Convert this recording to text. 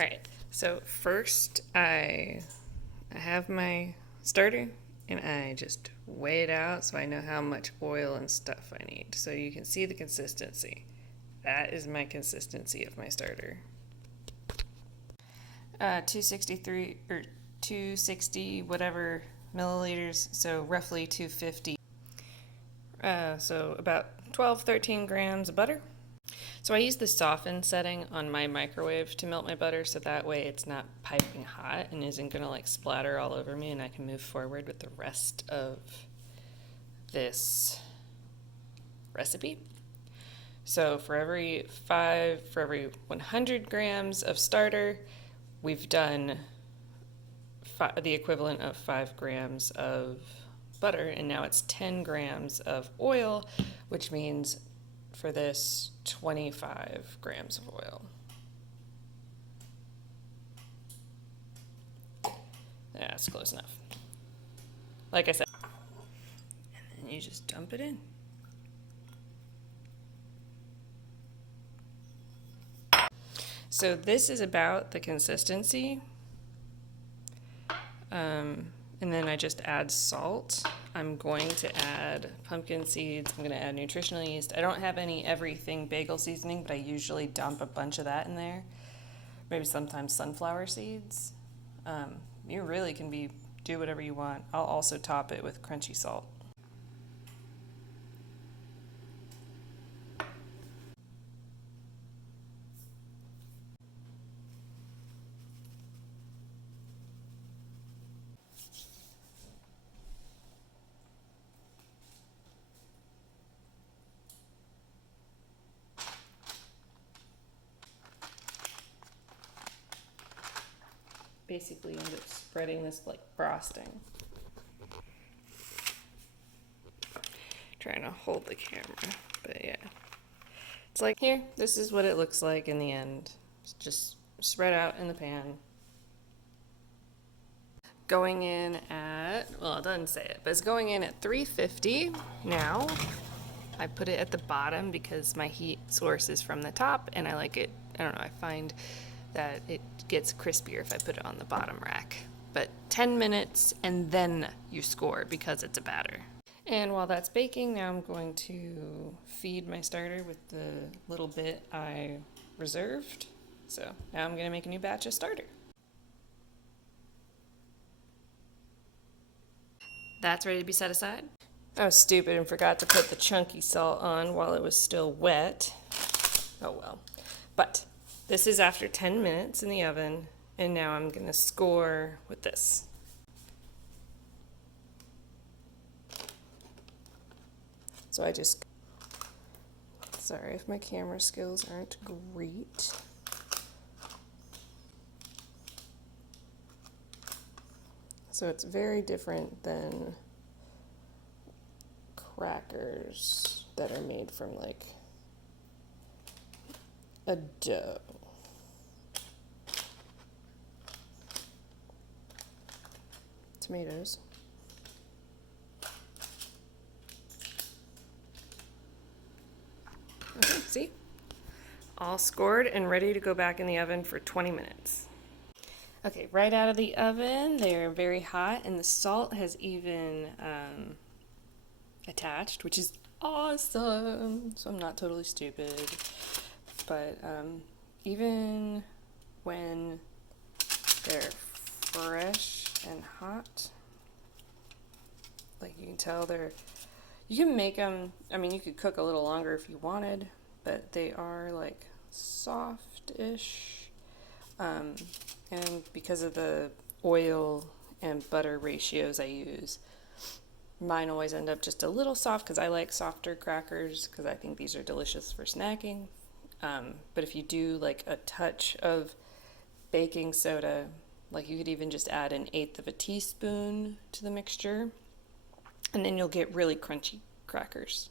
All right, so first I have my starter and I just weigh it out so I know how much oil and stuff I need. So you can see the consistency. That is my consistency of my starter. 263 or 260 whatever milliliters, so roughly 250. So about 12-13 grams of butter. So I use the soften setting on my microwave to melt my butter, so that way it's not piping hot and isn't going to like splatter all over me, and I can move forward with the rest of this recipe. So for every 100 grams of starter, we've done the equivalent of 5 grams of butter, and now it's 10 grams of oil, which means for this 25 grams of oil. Yeah, that's close enough. Like I said, and then you just dump it in. So this is about the consistency. And then I just add salt. I'm going to add pumpkin seeds. I'm going to add nutritional yeast. I don't have any everything bagel seasoning, but I usually dump a bunch of that in there. Maybe sometimes sunflower seeds. You really can do whatever you want. I'll also top it with crunchy salt. Basically end up spreading this like frosting. Trying to hold the camera, but yeah. It's like, here, this is what it looks like in the end. It's just spread out in the pan. Going in at, well, it doesn't say it, but it's going in at 350 now. I put it at the bottom because my heat source is from the top, and I like it, I don't know, I find that it gets crispier if I put it on the bottom rack. But 10 minutes and then you score because it's a batter. And while that's baking, now I'm going to feed my starter with the little bit I reserved. So now I'm going to make a new batch of starter. That's ready to be set aside. I was stupid and forgot to put the chunky salt on while it was still wet. Oh well. But this is after 10 minutes in the oven, and now I'm going to score with this. So I just, sorry if my camera skills aren't great. So it's very different than crackers that are made from like a dough. Tomatoes. Okay, see? All scored and ready to go back in the oven for 20 minutes. Okay, right out of the oven, they're very hot, and the salt has even attached, which is awesome. So I'm not totally stupid. But even when they're fresh and hot, like you can tell you can make them, I mean, you could cook a little longer if you wanted, but they are like soft-ish. And because of the oil and butter ratios I use, mine always end up just a little soft because I like softer crackers because I think these are delicious for snacking. But if you do like a touch of baking soda, like you could even just add 1/8 of a teaspoon to the mixture, and then you'll get really crunchy crackers.